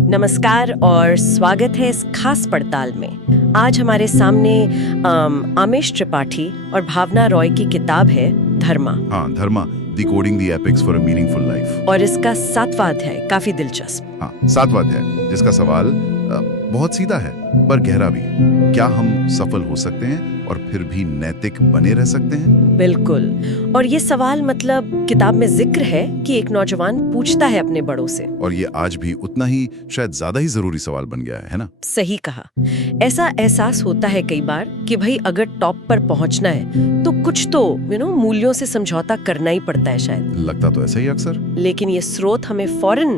नमस्कार और स्वागत है इस खास पड़ताल में। आज हमारे सामने आमिश त्रिपाठी और भावना रॉय की किताब है धर्मा। हाँ, Dharma, decoding the epics for a meaningful life. और इसका 7वां अध्याय काफी दिलचस्प। हाँ, 7वां अध्याय, जिसका सवाल बहुत सीधा है पर गहरा भी। क्या हम सफल हो सकते हैं और फिर भी नैतिक बने रह सकते हैं? बिल्कुल। और ये सवाल मतलब किताब में जिक्र है कि एक नौजवान पूछता है अपने बड़ों से। और ये आज भी उतना ही, शायद ज्यादा ही जरूरी सवाल बन गया है ना? सही कहा। ऐसा एहसास होता है कई बार कि भाई अगर टॉप पर पहुंचना है तो कुछ तो मूल्यों से समझौता करना ही पड़ता है शायद। लगता तो ऐसा ही अक्सर। लेकिन ये स्रोत हमें फौरन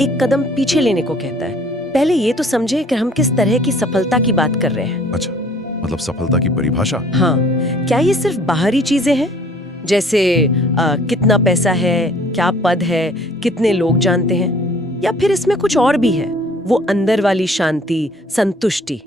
एक कदम पीछे लेने को कहता है। पहले ये तो समझे कि हम किस तरह की सफलता की बात कर रहे हैं। अच्छा, मतलब सफलता की परिभाषा? हाँ, क्या ये सिर्फ बाहरी चीजें हैं, जैसे कितना पैसा है, क्या पद है, कितने लोग जानते हैं, या फिर इसमें कुछ और भी है, वो अंदर वाली शांति, संतुष्टि?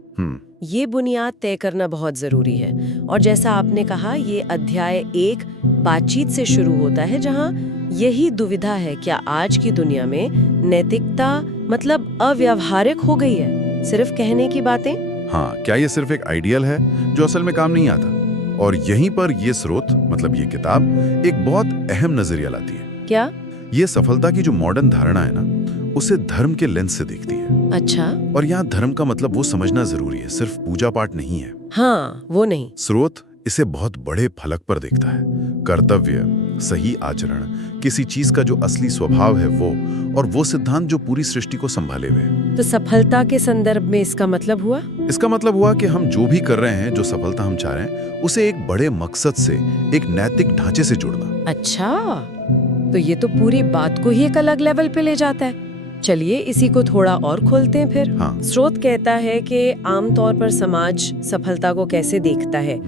ये बुनियाद तय करना बहुत जरूरी है। और जैसा आपने कहा, ये अध्याय एक बातचीत से शुरू होता है जहाँ यही दुविधा है, क्या आज की दुनिया में नैतिकता मतलब अव्यावहारिक हो गई है, सिर्फ कहने की बातें? हाँ, क्या ये सिर्फ एक आइडियल है जो असल में काम नहीं आता? और यहीं पर ये स्रोत मतलब ये किताब एक बहुत अहम नजरिया लाती है। क्या? ये सफलता की जो मॉडर्न धारणा है ना, उसे धर्म के लेंस से देखती है। अच्छा। और यहाँ धर्म का मतलब वो समझना जरूरी है, सिर्फ पूजा पाठ नहीं है। हाँ, वो नहीं। स्रोत इसे बहुत बड़े फलक पर देखता है। कर्तव्य, सही आचरण, किसी चीज का जो असली स्वभाव है वो, और वो सिद्धांत जो पूरी सृष्टि को संभाले हुए। तो सफलता के संदर्भ में इसका मतलब हुआ? इसका मतलब हुआ कि हम जो भी कर रहे हैं, जो सफलता हम चाह रहे हैं, उसे एक बड़े मकसद से, एक नैतिक ढांचे से जोड़ना। अच्छा, तो ये तो पूरी बात को ही एक अलग लेवल पे ले जाता है। चलिए इसी को थोड़ा और खोलते हैं फिर। हाँ। स्रोत कहता है कि आमतौर पर समाज सफलता को कैसे देखता है।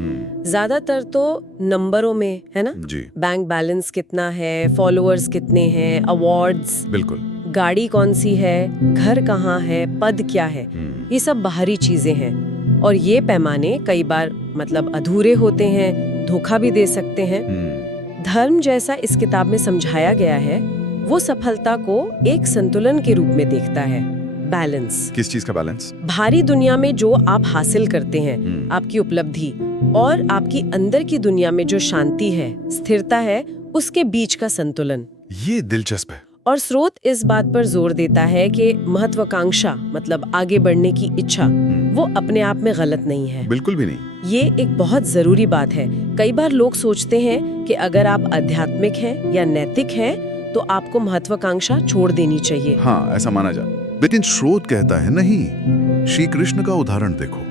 ज्यादातर तो नंबरों में, है ना? जी। बैंक बैलेंस कितना है, फॉलोअर्स कितने हैं, अवार्ड्स, बिल्कुल, गाड़ी कौन सी है, घर कहाँ है, पद क्या है, ये सब बाहरी चीजें हैं। और ये पैमाने कई बार मतलब अधूरे होते हैं, धोखा भी दे सकते हैं। धर्म जैसा इस किताब में समझाया गया है, वो सफलता को एक संतुलन के रूप में देखता है। बैलेंस। किस चीज का बैलेंस? बाहरी दुनिया में जो आप हासिल करते हैं, आपकी उपलब्धि, और आपकी अंदर की दुनिया में जो शांति है, स्थिरता है, उसके बीच का संतुलन। ये दिलचस्प है। और स्रोत इस बात पर जोर देता है कि महत्वाकांक्षा मतलब आगे बढ़ने की इच्छा, वो अपने आप में गलत नहीं है। बिल्कुल भी नहीं। ये एक बहुत जरूरी बात है। कई बार लोग सोचते हैं कि अगर आप आध्यात्मिक हैं या नैतिक हैं तो आपको महत्वाकांक्षा छोड़ देनी चाहिए। हाँ, ऐसा माना जा। लेकिन स्रोत कहता है नहीं। श्री कृष्ण का उदाहरण देखो।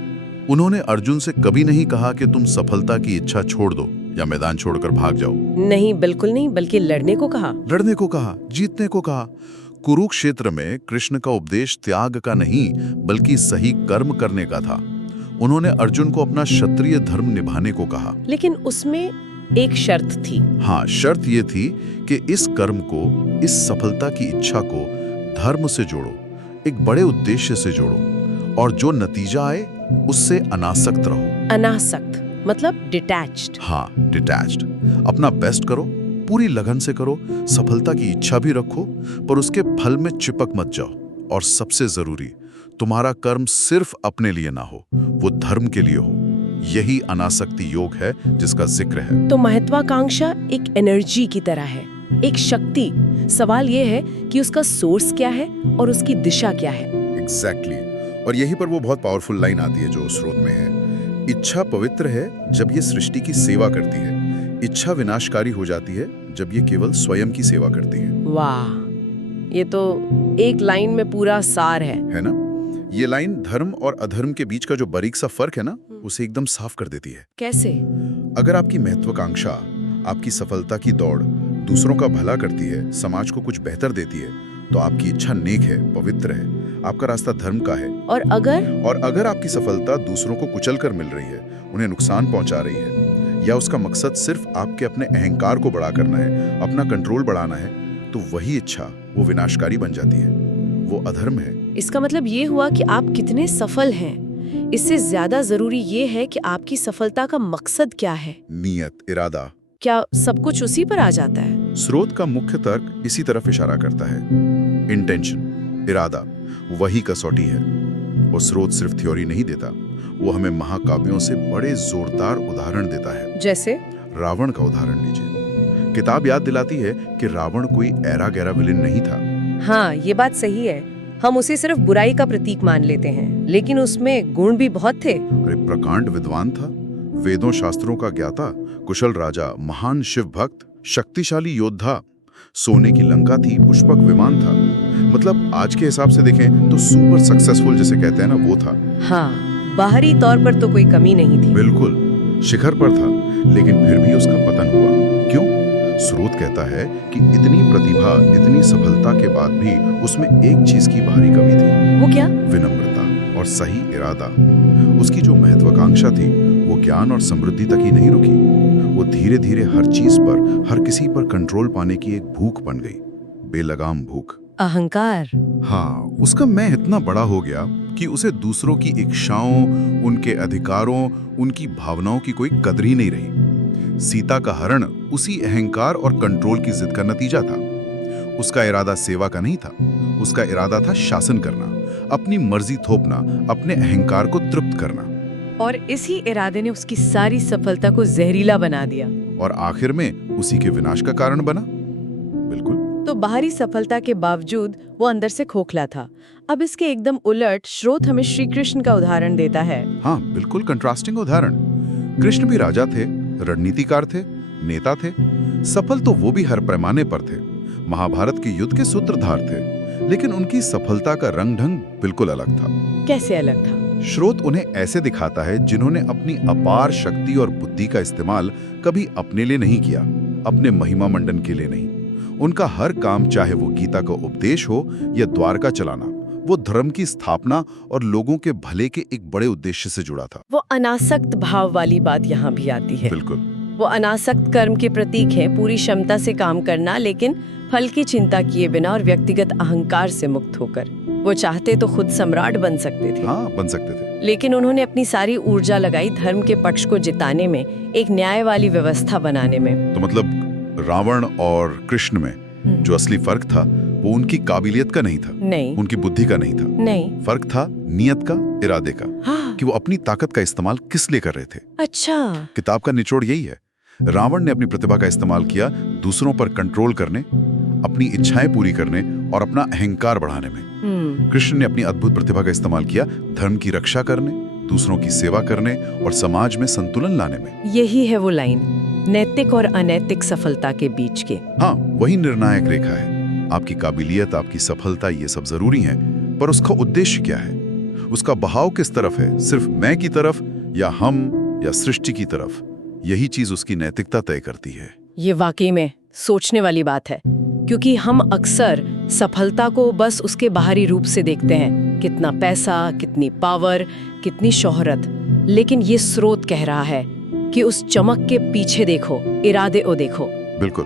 उन्होंने अर्जुन से कभी नहीं कहा कि तुम सफलता की इच्छा छोड़ दो या मैदान छोड़कर भाग जाओ। नहीं, बिल्कुल नहीं, बल्कि लड़ने को कहा। लड़ने को कहा, जीतने को कहा। कुरुक्षेत्र में कृष्ण का उपदेश त्याग का नहीं बल्कि सही कर्म करने का था। उन्होंने अर्जुन को अपना क्षत्रिय धर्म निभाने को कहा। लेकिन उसमें एक शर्त थी। हाँ, शर्त ये थी कि इस कर्म को, इस सफलता की इच्छा को धर्म से जोड़ो, एक बड़े उद्देश्य से जोड़ो, और जो नतीजा आए उससे अनासक्त रहो। अनासक्त मतलब डिटैच्ड। हाँ, डिटैच्ड। अपना बेस्ट करो, पूरी लगन से करो, सफलता की इच्छा भी रखो, पर उसके फल में चिपक मत जाओ। और सबसे जरूरी, तुम्हारा कर्म सिर्फ अपने लिए ना हो, वो धर्म के लिए हो। यही अनासक्ति योग है जिसका जिक्र है। तो महत्वाकांक्षा एक एनर्जी की तरह है, एक शक्ति। सवाल ये है कि उसका सोर्स क्या है और उसकी दिशा क्या है। एग्जैक्टली। और यही पर वो बहुत पावरफुल लाइन आती है जो स्रोत में है। इच्छा पवित्र है जब ये सृष्टि की सेवा करती है। इच्छा विनाशकारी हो जाती है जब ये केवल स्वयं की सेवा करती है। वाह, ये तो एक लाइन में पूरा सार है ना? ये लाइन धर्म और अधर्म के बीच का जो बारीक सा फर्क है ना, उसे एकदम साफ कर देती है। कैसे? अगर आपकी महत्वाकांक्षा, आपकी सफलता की दौड़ दूसरों का भला करती है, समाज को कुछ बेहतर देती है, तो आपकी इच्छा नेक है, पवित्र है, आपका रास्ता धर्म का है। और अगर आपकी सफलता दूसरों को कुचल कर मिल रही है, उन्हें नुकसान पहुंचा रही है, या उसका मकसद सिर्फ आपके अपने अहंकार को बड़ा करना है, अपना कंट्रोल बढ़ाना है, तो वही इच्छा वो विनाशकारी बन जाती है, वो अधर्म है। इसका मतलब ये हुआ कि आप कितने सफल हैं, इससे ज्यादा जरूरी ये है कि आपकी सफलता का मकसद क्या है। नियत, इरादा। क्या सब कुछ उसी पर आ जाता है? स्रोत का मुख्य तर्क इसी तरफ इशारा करता है। इंटेंशन, इरादा। वही कसौटी है। वो स्रोत सिर्फ थ्योरी नहीं देता, वो हमें महाकाव्यों से बड़े जोरदार उदाहरण देता है। जैसे रावण का उदाहरण लीजिए। किताब याद दिलाती है कि रावण कोई ऐरा गैरा विलेन नहीं था। हाँ, ये बात सही है। हम उसे सिर्फ बुराई का प्रतीक मान लेते हैं, लेकिन उसमें गुण भी बहुत थे। अरे प्रकांड विद्वान था, वेदों शास्त्रों का ज्ञाता, कुशल राजा, महान शिव भक्त, शक्तिशाली योद्धा, सोने की लंका थी, पुष्पक विमान था। मतलब आज के हिसाब से देखें तो सुपर सक्सेसफुल जिसे कहते हैं ना, वो था। हाँ, बाहरी तौर पर तो कोई कमी नहीं थी। बिल्कुल शिखर पर था, लेकिन फिर भी उसका पतन हुआ। क्यों? स्रोत कहता है कि इतनी प्रतिभा, इतनी सफलता के बाद भी उसमें एक चीज की भारी कमी थी। वो क्या? विनम्रता और सही इरादा। उसकी जो महत्वाकांक्षा थी वो ज्ञान और समृद्धि तक ही नहीं रुकी। वो धीरे धीरे हर चीज पर, हर किसी पर कंट्रोल पाने की एक भूख बन गई, बेलगाम भूख। अहंकार। हाँ, उसका मैं इतना बड़ा हो गया कि उसे दूसरों की इच्छाओं, उनके अधिकारों, उनकी भावनाओं की कोई कदर ही नहीं रही। सीता का हरण उसी अहंकार और कंट्रोल की जिद का नतीजा था। उसका इरादा सेवा का नहीं था, उसका इरादा था शासन करना, अपनी मर्जी थोपना, अपने अहंकार को तृप्त करना। और इसी इरादे ने उसकी सारी सफलता को जहरीला बना दिया। और आखिर में उसी के विनाश का कारण बना। बिल्कुल। तो बाहरी सफलता के बावजूद वो अंदर से खोखला था। अब इसके एकदम उलट स्रोत हमें श्री कृष्ण का उदाहरण देता है। हाँ, बिल्कुल कंट्रास्टिंग उदाहरण। कृष्ण भी राजा थे, रणनीतिकार थे, नेता थे। सफल तो वो भी हर पैमाने पर थे, महाभारत के युद्ध के सूत्रधार थे। लेकिन उनकी सफलता का रंग ढंग बिल्कुल अलग था। कैसे अलग था? स्रोत उन्हें ऐसे दिखाता है जिन्होंने अपनी अपार शक्ति और बुद्धि का इस्तेमाल कभी अपने लिए नहीं किया, अपने महिमा मंडन के लिए नहीं। उनका हर काम, चाहे वो गीता का उपदेश हो या द्वारका चलाना, वो धर्म की स्थापना और लोगों के भले के एक बड़े उद्देश्य से जुड़ा था। वो अनासक्त भाव वाली बात यहाँ भी आती है। बिल्कुल। वो अनासक्त कर्म के प्रतीक है, पूरी क्षमता से काम करना, लेकिन फल की चिंता किए बिना और व्यक्तिगत अहंकार से मुक्त होकर। वो चाहते तो खुद सम्राट बन सकते थे। हाँ, बन सकते थे। लेकिन उन्होंने अपनी सारी ऊर्जा लगाई धर्म के पक्ष को जिताने में, एक न्याय वाली व्यवस्था बनाने में। तो मतलब रावण और कृष्ण में जो असली फर्क था वो उनकी काबिलियत का नहीं था, नहीं, उनकी बुद्धि का नहीं था, नहीं, फर्क था नियत का, इरादे का। हाँ। कि वो अपनी ताकत का इस्तेमाल किस लिए कर रहे थे। अच्छा। किताब का निचोड़ यही है। रावण ने अपनी प्रतिभा का इस्तेमाल किया दूसरों पर कंट्रोल करने, अपनी इच्छाएं पूरी करने और अपना अहंकार बढ़ाने में। कृष्ण ने अपनी अद्भुत प्रतिभा का इस्तेमाल किया धर्म की रक्षा करने, दूसरों की सेवा करने और समाज में संतुलन लाने में। यही है वो लाइन, नैतिक और अनैतिक सफलता के बीच के। हाँ, वही निर्णायक रेखा है। आपकी काबिलियत, आपकी सफलता, ये सब जरूरी है, पर उसका उद्देश्य क्या है? उसका बहाव किस तरफ है? सिर्फ मैं की तरफ या हम या सृष्टि की तरफ? यही चीज उसकी नैतिकता तय करती है। ये वाकई में सोचने वाली बात है, क्योंकि हम अक्सर सफलता को बस उसके बाहरी रूप से देखते हैं, कितना पैसा, कितनी पावर, कितनी शोहरत। लेकिन ये स्रोत कह रहा है कि उस चमक के पीछे देखो, इरादे ओ देखो। बिल्कुल,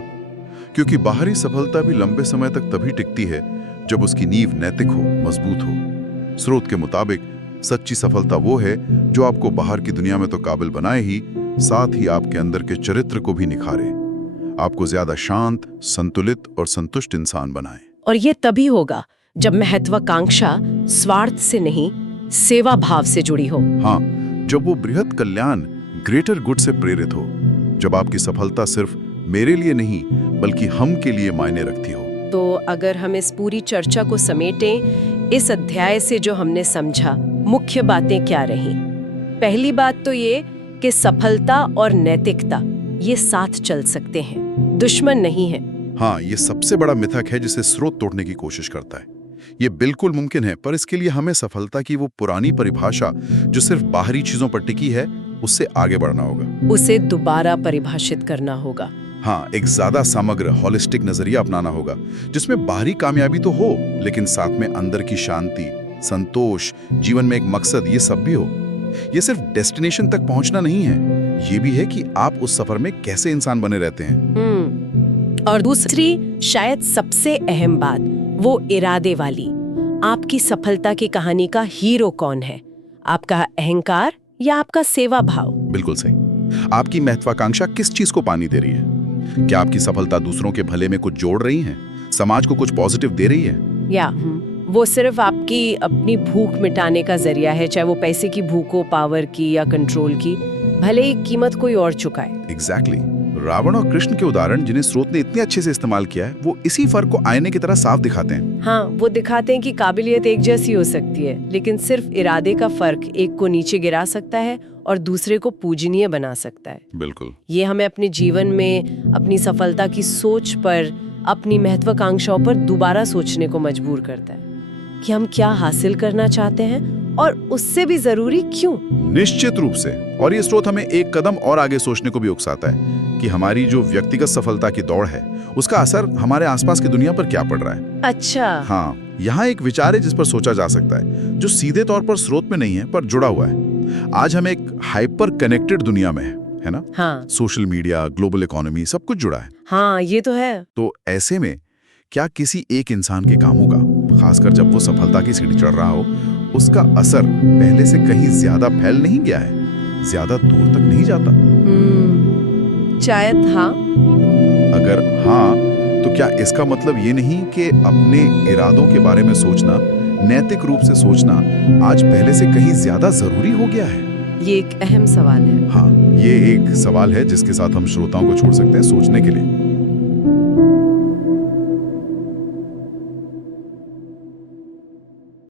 क्योंकि बाहरी सफलता भी लंबे समय तक तभी टिकती है जब उसकी नींव नैतिक हो, मजबूत हो। स्रोत के मुताबिक सच्ची सफलता वो है जो आपको बाहर की दुनिया में तो काबिल बनाए ही, साथ ही आपके अंदर के चरित्र को भी निखारे, आपको ज्यादा शांत, संतुलित और संतुष्ट इंसान बनाए। और ये तभी होगा जब महत्वाकांक्षा स्वार्थ से नहीं, सेवा भाव से जुड़ी हो। हाँ, जब वो बृहद कल्याण, ग्रेटर गुड से प्रेरित हो, जब आपकी सफलता सिर्फ मेरे लिए नहीं बल्कि हम के लिए मायने रखती हो। तो अगर हम इस पूरी चर्चा को समेटें, इस अध्याय से जो हमने समझा, मुख्य बातें क्या रहीं? पहली बात तो ये कि सफलता और नैतिकता ये साथ चल सकते हैं, दुश्मन नहीं है। हाँ, ये सबसे बड़ा मिथक है जिसे स्रोत तोड़ने की कोशिश करता है। ये बिल्कुल मुमकिन है, पर इसके लिए हमें सफलता की वो पुरानी परिभाषा जो सिर्फ बाहरी चीजों पर टिकी है, उससे आगे बढ़ना होगा। उसे दोबारा परिभाषित करना होगा। हाँ, एक ज्यादा समग्र, हॉलिस्टिक नजरिया अपनाना होगा, जिसमें बाहरी कामयाबी तो हो, लेकिन साथ में अंदर की शांति, संतोष, जीवन में एक मकसद, ये सब भी हो। ये सिर्फ डेस्टिनेशन तक पहुंचना नहीं है, ये भी है कि आप उस सफर में कैसे इंसान बने रहते हैं। और दूसरी, शायद सबसे अहम बात, वो इरादे वाली। आपकी सफलता की कहानी का हीरो कौन है? आपका अहंकार या आपका सेवा भाव? बिल्कुल सही। आपकी महत्वाकांक्षा किस चीज को पानी दे रही है? क्या आपकी सफलता दूसरों के भले में कुछ जोड़ रही है, समाज को कुछ पॉजिटिव दे रही है, या वो सिर्फ आपकी अपनी भूख मिटाने का जरिया है, चाहे वो पैसे की भूख हो, पावर की या कंट्रोल की, भले ही कीमत कोई और चुकाए। एग्जैक्टली। रावण और कृष्ण के उदाहरण जिन्हें स्रोत ने इतने अच्छे से इस्तेमाल किया है, वो इसी फर्क को आईने की तरह साफ दिखाते हैं। हाँ, वो दिखाते हैं कि काबिलियत एक जैसी हो सकती है, लेकिन सिर्फ इरादे का फर्क एक को नीचे गिरा सकता है और दूसरे को पूजनीय बना सकता है। बिल्कुल। ये हमें अपने जीवन में अपनी सफलता की सोच पर, अपनी महत्वाकांक्षाओं पर दोबारा सोचने को मजबूर करता है कि हम क्या हासिल करना चाहते हैं और उससे भी जरूरी क्यों। निश्चित रूप से। और ये स्रोत हमें एक कदम और आगे सोचने को भी उकसाता है कि हमारी जो व्यक्तिगत सफलता की दौड़ है, उसका असर हमारे आसपास की दुनिया पर क्या पड़ रहा है। अच्छा। हाँ, यहाँ एक विचार है जिस पर सोचा जा सकता है, जो सीधे तौर पर स्रोत में नहीं है पर जुड़ा हुआ है। आज हम एक हाइपर कनेक्टेड दुनिया में है ना? हाँ। सोशल मीडिया, ग्लोबल इकोनॉमी, सब कुछ जुड़ा है। हाँ, ये तो है। तो ऐसे में क्या किसी एक इंसान के कामों का, खासकर जब वो सफलता की सीढ़ी चढ़ रहा हो, उसका असर पहले से कहीं ज्यादा फैल नहीं गया है, ज्यादा दूर तक नहीं जाता? शायद हाँ। अगर हाँ, तो क्या इसका मतलब ये नहीं कि अपने इरादों के बारे में सोचना, नैतिक रूप से सोचना आज पहले से कहीं ज्यादा जरूरी हो गया है? ये एक अहम सवाल है। हाँ, ये एक सवाल है जिसके साथ हम श्रोताओं को छोड़ सकते हैं सोचने के लिए।